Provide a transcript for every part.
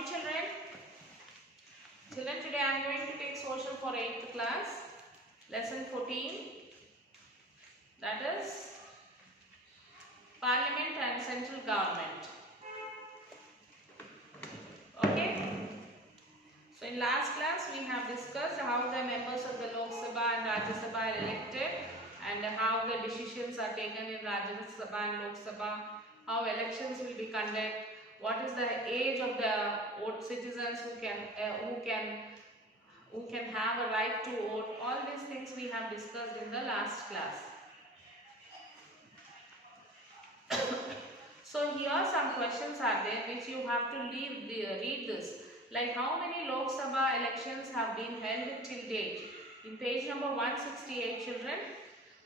morning, children. Children, today I am going to take social for 8th class, lesson 14, that is Parliament and Central Government. Okay. So in last class we have discussed how the members of the Lok Sabha and Rajya Sabha are elected and how the decisions are taken in Rajya Sabha and Lok Sabha, how elections will be conducted, what is the age of the vote citizens who can have a right to vote. All these things we have discussed in the last class. So here some questions are there which you have to read this. Like how many Lok Sabha elections have been held till date? In page number 168, children,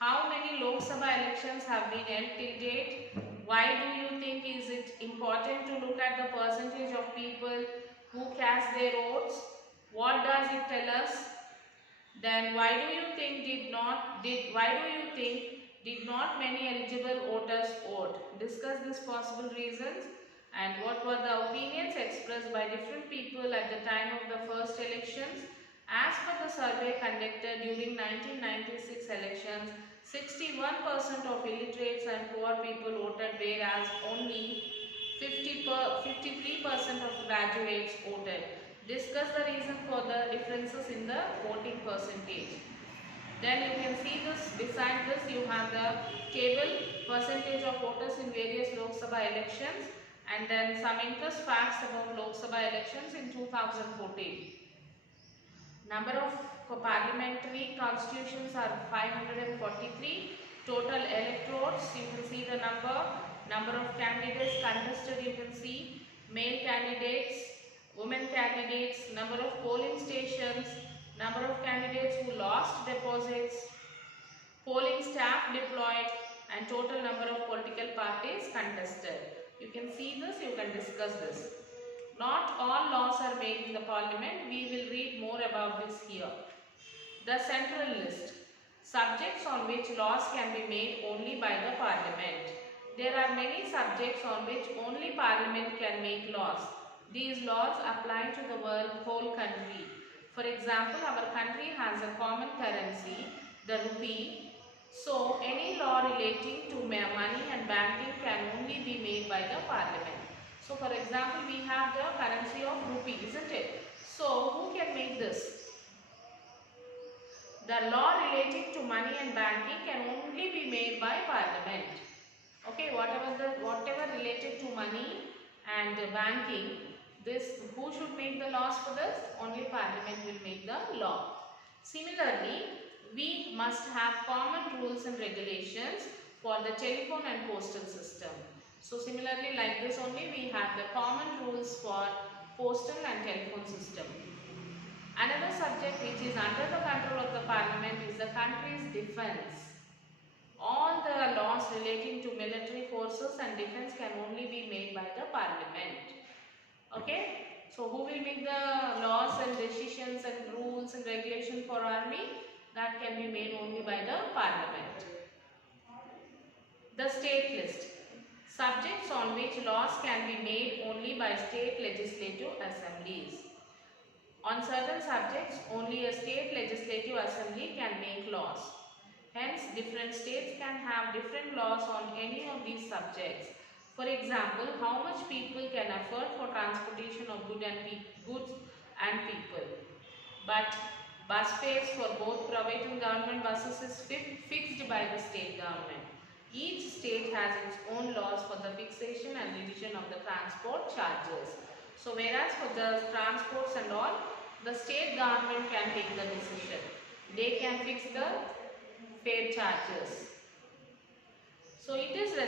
how many Lok Sabha elections have been held till date? Why do you think is it important to look at the percentage of people who cast their votes? What does it tell us? Then why do you think did not many eligible voters vote? Discuss these possible reasons and what were the opinions expressed by different people at the time of the first elections. As per the survey conducted during 1996 elections, 61% of illiterates and poor people voted, whereas only 53% of graduates voted. Discuss the reason for the differences in the voting percentage. Then you can see this, beside this you have the table, percentage of voters in various Lok Sabha elections, and then some interest facts about Lok Sabha elections in 2014. Number of parliamentary constitutions are 543. Total electorates, you can see the number of candidates contested, you can see male candidates, women candidates, number of polling stations, number of candidates who lost deposits, polling staff deployed, and total number of political parties contested. You can see this, you can discuss this. Not all laws are made in the parliament. We will read more about this here. The central list. Subjects on which laws can be made only by the parliament. There are many subjects on which only parliament can make laws. These laws apply to the whole country. For example, our country has a common currency, the rupee. So, any law relating to money and banking can only be made by the parliament. So, for example, we have the currency of rupee, isn't it? So, who can make this? The law relating to money and banking can only be made by parliament. Okay, whatever related to money and banking, who should make the laws for this? Only parliament will make the law. Similarly, we must have common rules and regulations for the telephone and postal system. So similarly, like this only, we have the common rules for postal and telephone system. Another subject which is under the control of the parliament is the country's defense. All the laws relating to military forces and defense can only be made by the parliament. Okay? So who will make the laws and decisions and rules and regulations for army? That can be made only by the parliament. The state list. Subjects on which laws can be made only by state legislative assemblies. On certain subjects, only a state legislative assembly can make laws. Hence, different states can have different laws on any of these subjects. For example, how much people can afford for transportation of goods and people. But bus fares for both private and government buses is fixed by the state government. Each state has its own laws for the fixation and revision of the transport charges. So, whereas for the transports and all, the state government can take the decision. They can fix the fare charges. So, it is the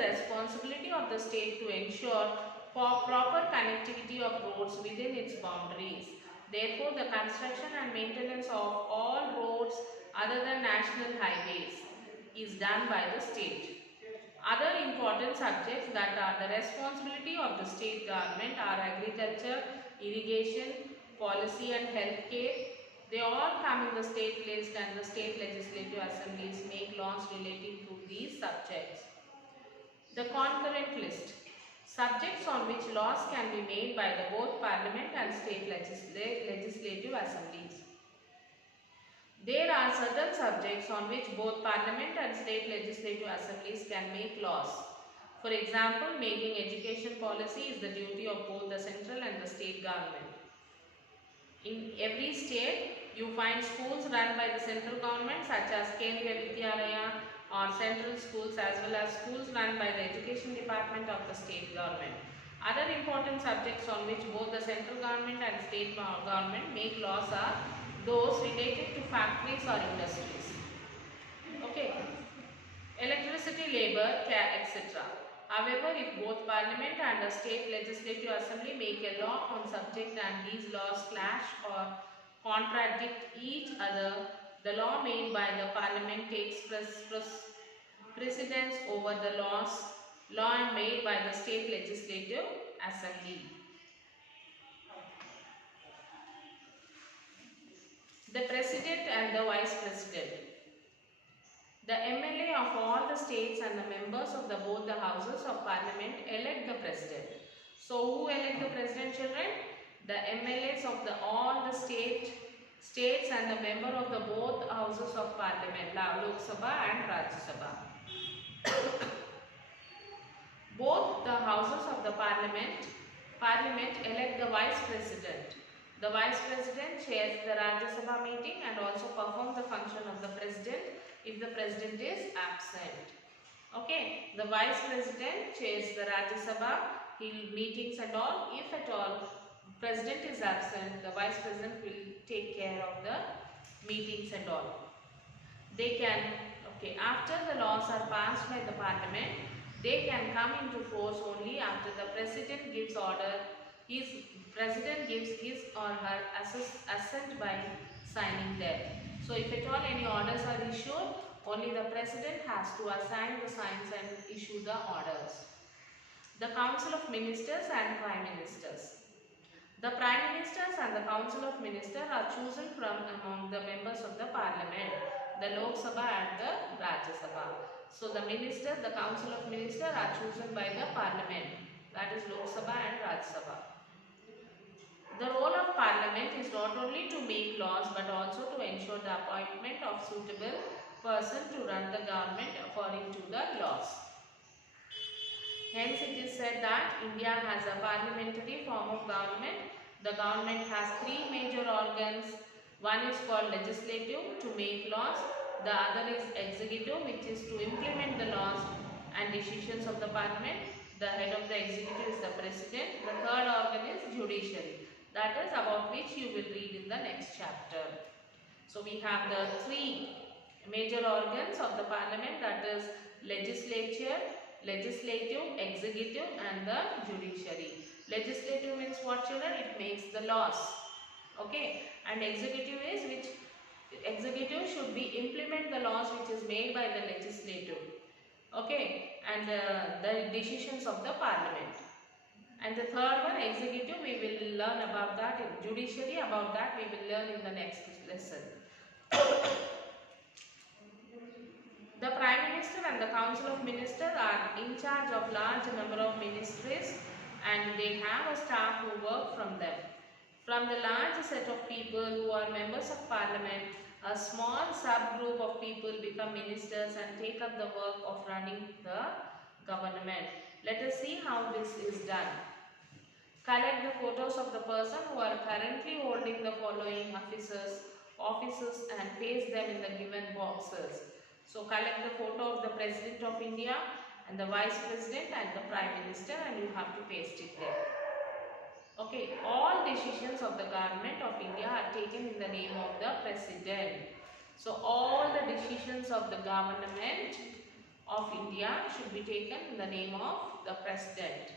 responsibility of the state to ensure proper connectivity of roads within its boundaries. Therefore, the construction and maintenance of all roads other than national highways is done by the state. Other important subjects that are the responsibility of the state government are agriculture, irrigation, policy and health care. They all come in the state list and the state legislative assemblies make laws relating to these subjects. The concurrent list. Subjects on which laws can be made by the both Parliament and state legislative assemblies. There are certain subjects on which both Parliament and state legislative assemblies can make laws. For example, making education policy is the duty of both the central and the state government. In every state, you find schools run by the central government such as Kendriya Vidyalaya or central schools, as well as schools run by the education department of the state government. Other important subjects on which both the central government and state government make laws are those related to factories or industries. Okay. Electricity, labor, care, etc. However, if both Parliament and the state legislative assembly make a law on subject and these laws clash or contradict each other, the law made by the Parliament takes precedence over the law made by the state legislative assembly. The President and the Vice President. The MLA of all the states and the members of both the houses of Parliament elect the President. So, who elect the President, children? The MLAs of all the states and the member of both houses of Parliament, Lok Sabha and Rajya Sabha. Both the houses of the Parliament elect the Vice President. The Vice President chairs the Rajya Sabha meeting and also performs the function of the President if the President is absent. Okay, the Vice President chairs the Rajya Sabha meetings and all. If at all President is absent, the Vice President will take care of the meetings and all. They can, okay, after the laws are passed by the Parliament, they can come into force only after the President gives order. President gives his or her assent by signing them. So, if at all any orders are issued, only the President has to assign the signs and issue the orders. The Council of Ministers and Prime Ministers. The Prime Ministers and the Council of Ministers are chosen from among the members of the Parliament, the Lok Sabha and the Rajya Sabha. So, the ministers, the Council of Ministers are chosen by the Parliament, that is Lok Sabha and Rajya Sabha. The role of Parliament is not only to make laws but also to ensure the appointment of suitable person to run the government according to the laws. Hence, it is said that India has a parliamentary form of government. The government has three major organs. One is called legislative, to make laws. The other is executive, which is to implement the laws and decisions of the Parliament. The head of the executive is the President. The third organ is judiciary. That is about which you will read in the next chapter. So, we have the three major organs of the Parliament, that is legislature, legislative, executive and the judiciary. Legislative means what, children? It makes the laws. Okay. And executive is which executive should be implement the laws which is made by the legislative. Okay. And the decisions of the Parliament. And the third one, executive, we will learn about that. In judiciary, about that we will learn in the next lesson. The Prime Minister and the Council of Ministers are in charge of large number of ministries and they have a staff who work from them. From the large set of people who are members of Parliament, a small subgroup of people become ministers and take up the work of running the government. Let us see how this is done. Collect the photos of the person who are currently holding the following offices and paste them in the given boxes. So, collect the photo of the President of India and the Vice President and the Prime Minister and you have to paste it there. Okay, all decisions of the government of India are taken in the name of the President. So, all the decisions of the government of India should be taken in the name of the President.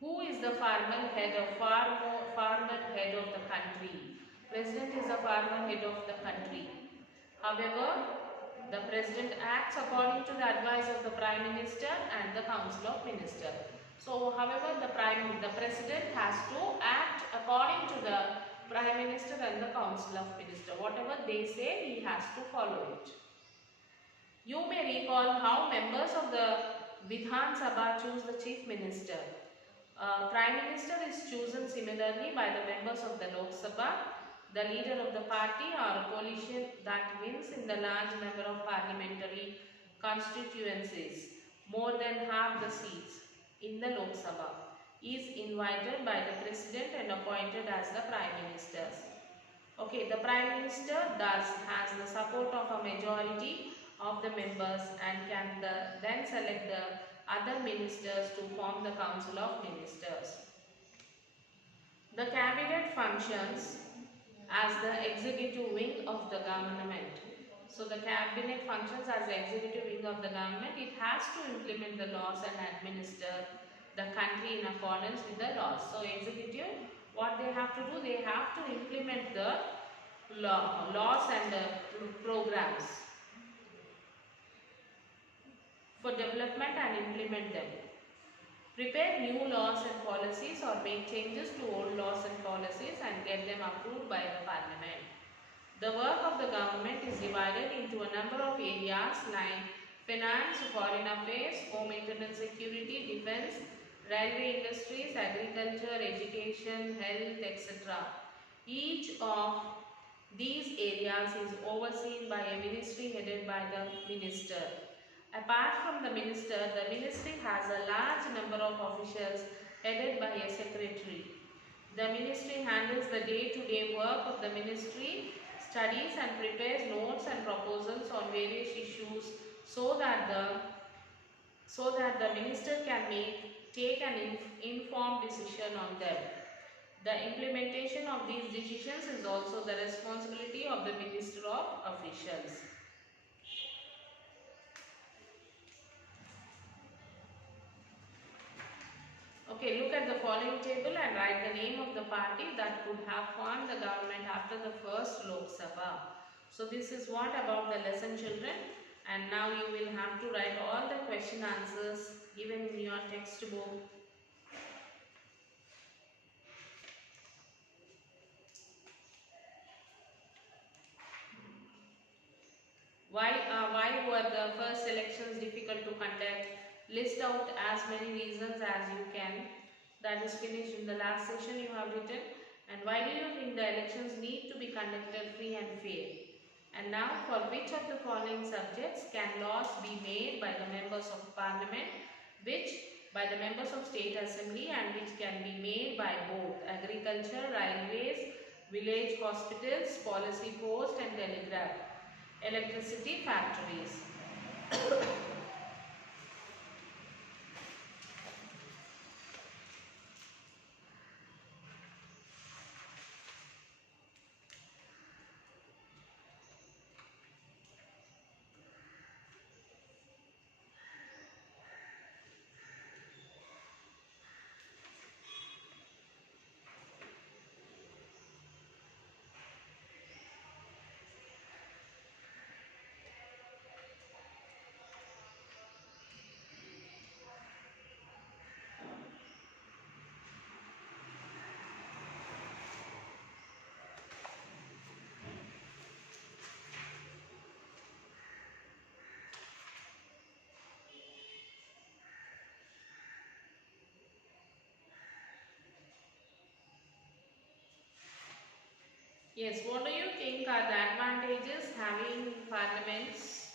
Who is the formal head of the country? President is the formal head of the country. However, the President acts according to the advice of the Prime Minister and the Council of Ministers. So, however, the President has to act according to the Prime Minister and the Council of Ministers. Whatever they say, he has to follow it. You may recall how members of the Vidhan Sabha choose the Chief Minister. Prime Minister is chosen similarly by the members of the Lok Sabha, the leader of the party or a coalition that wins in the large number of parliamentary constituencies, more than half the seats in the Lok Sabha, is invited by the President and appointed as the Prime Minister. Okay, the Prime Minister thus has the support of a majority of the members and can then select the other ministers to form the Council of Ministers. The Cabinet functions as the executive wing of the government. So the Cabinet functions as the executive wing of the government. It has to implement the laws and administer the country in accordance with the laws. So executive, what they have to do, they have to implement the laws and programs for development and implement them. Prepare new laws and policies or make changes to old laws and policies and get them approved by the parliament. The work of the government is divided into a number of areas like finance, foreign affairs, home internal security, defense, railway industries, agriculture, education, health, etc. Each of these areas is overseen by a ministry headed by the minister. Apart from the ministry has a large number of officials headed by a secretary. The ministry handles the day-to-day work of the ministry, studies and prepares notes and proposals on various issues so that the minister can take an informed decision on them. The implementation of these decisions is also the responsibility of the Minister of Officials. Okay, look at the following table and write the name of the party that could have formed the government after the first Lok Sabha. So this is what about the lesson, children, and now you will have to write all the question answers given in your textbook. Why were the first elections difficult to conduct? List out as many reasons as you can. That is finished in the last session you have written. And why do you think the elections need to be conducted free and fair? And now, for which of the following subjects can laws be made by the members of parliament, which by the members of state assembly, and which can be made by both agriculture, railways, village hospitals, policy post and telegraph, electricity factories. Yes, what do you think are the advantages having parliaments?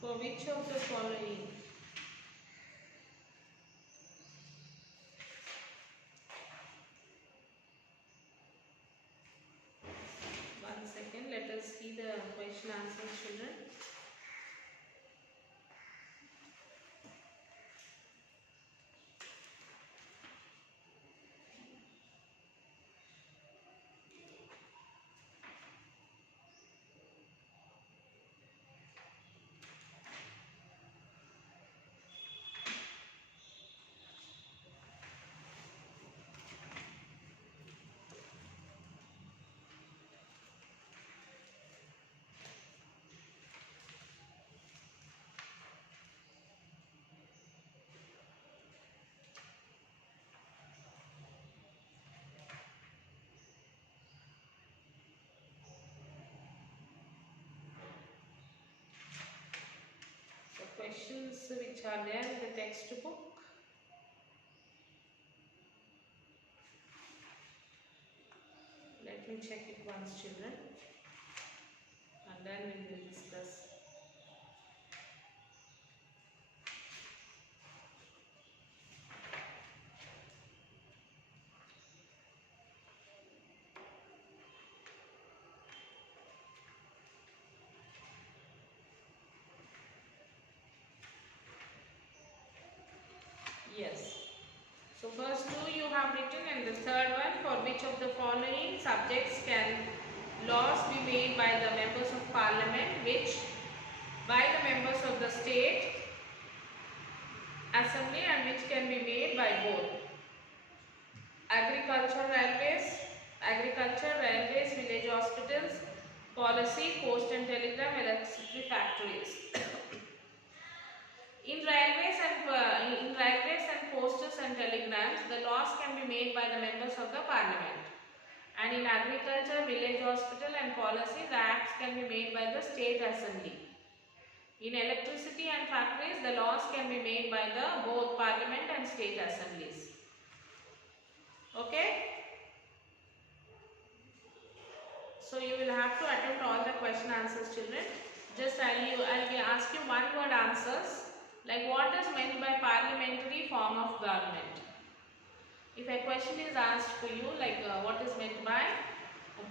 For which of the following? One second, let us see the question answers, children. questions which are there in the textbook. Let me check it once, children, and then we will discuss. Yes. So first two you have written, and the third one, for which of the following subjects can laws be made by the members of parliament, which by the members of the state assembly, and which can be made by both agriculture, railways, village hospitals, policy, post and telegram, electricity factories. In railways and posters and telegrams, the laws can be made by the members of the parliament. And in agriculture, village hospital and policy, the acts can be made by the state assembly. In electricity and factories, the laws can be made by the both parliament and state assemblies. Okay? So you will have to attempt all the question answers, children. Just I'll be ask you one word answers. Like, what is meant by parliamentary form of government? If a question is asked for you, like what is meant by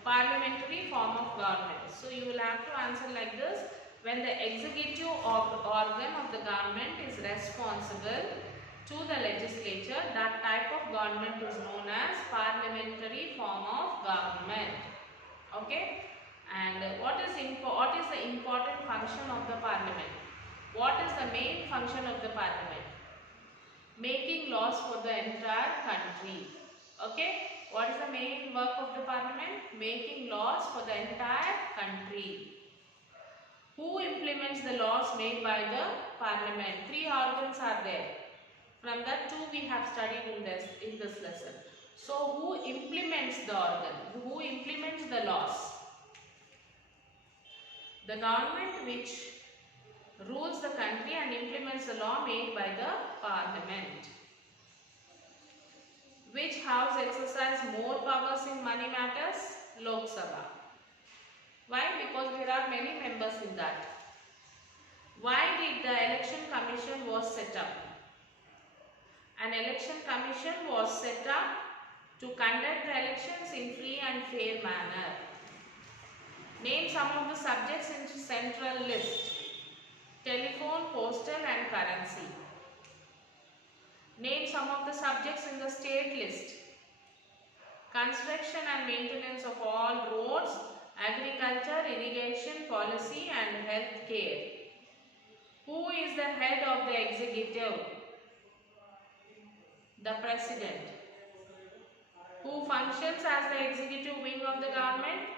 parliamentary form of government, so you will have to answer like this: when the executive organ of the government is responsible to the legislature, that type of government is known as parliamentary form of government. Okay? And what is the important function of the parliament? What is the main function of the parliament? Making laws for the entire country. Okay? What is the main work of the parliament? Making laws for the entire country. Who implements the laws made by the parliament? Three organs are there. From that two we have studied in this lesson. So who implements the organ? Who implements the laws? The government which rules the country and implements the law made by the parliament. Which house exercises more powers in money matters? Lok Sabha. Why? Because there are many members in that. Why did the election commission was set up? An election commission was set up to conduct the elections in free and fair manner. Name some of the subjects in central list. Telephone, postal and currency. Name some of the subjects in the state list. Construction and maintenance of all roads, agriculture, irrigation, policy and health care. Who is the head of the executive? The president. Who functions as the executive wing of the government?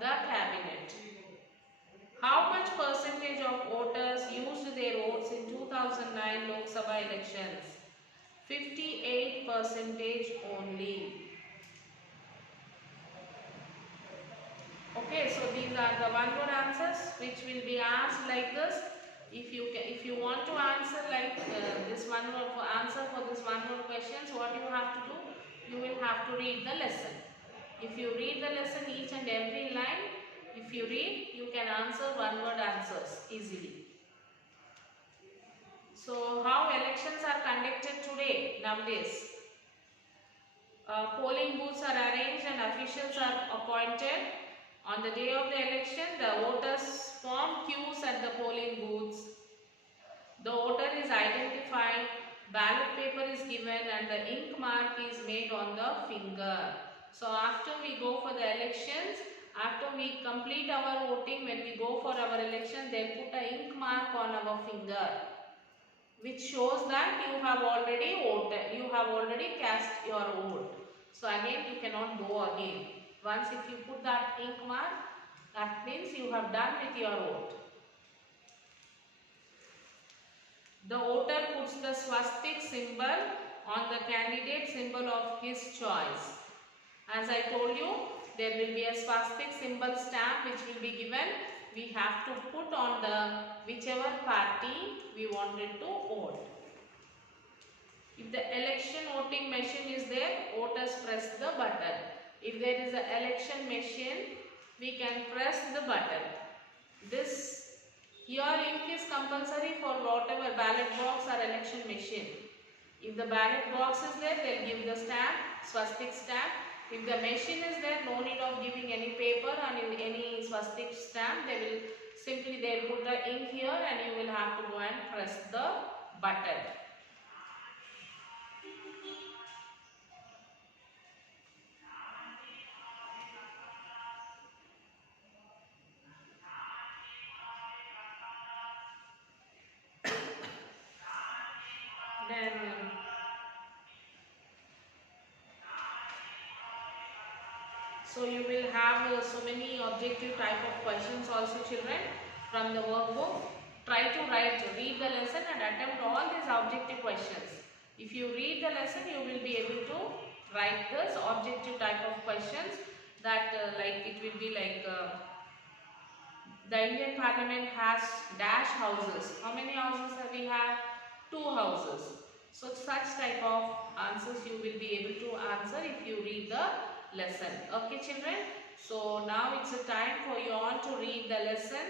The cabinet. How much percentage of voters used their votes in 2009 Lok Sabha elections? 58% only. Okay, so these are the one-word answers which will be asked like this. If you want to answer like this one-word answer for this one-word questions, what you have to do? You will have to read the lesson. If you read the lesson each and every line, if you read, you can answer one-word answers easily. So, how elections are conducted today, nowadays? Polling booths are arranged and officials are appointed. On the day of the election, the voters form queues at the polling booths. The voter is identified, ballot paper is given and the ink mark is made on the finger. So, after we go for the elections, after we complete our voting, when we go for our election, they'll put an ink mark on our finger, which shows that you have already voted, you have already cast your vote. So again you cannot go again. Once if you put that ink mark, that means you have done with your vote. The voter puts the swastik symbol on the candidate symbol of his choice. As I told you, there will be a swastik symbol stamp which will be given. We have to put on the whichever party we we wanted to vote. If the election voting machine is there, voters press the button. If there is an election machine, we can press the button. This here ink is compulsory for whatever ballot box or election machine. If the ballot box is there, they will give the stamp, swastik stamp. If the machine is there, no need of giving any paper and any swastik stamp. They will simply put the ink here and you will have to go and press the button. Then so you will have so many objective type of questions also, children, from the workbook. Try to read the lesson and attempt all these objective questions. If you read the lesson, you will be able to write this objective type of questions that like it will be like the Indian Parliament has dash houses. How many houses we have? 2 houses. So such type of answers you will be able to answer if you read the lesson. Okay children, so now it's a time for you all to read the lesson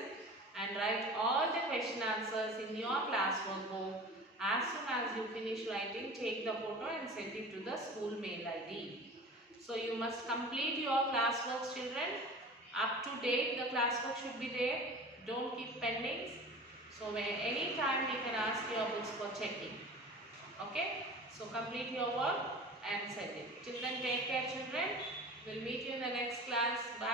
and write all the question answers in your class workbook. As soon as you finish writing, take the photo and send it to the school mail ID. So you must complete your classwork, children. Up to date the classwork should be there. Don't keep pendings. So any time we can ask your books for checking. Okay, so complete your work and send it. Till then, take care children. We'll meet you in the next class. Bye.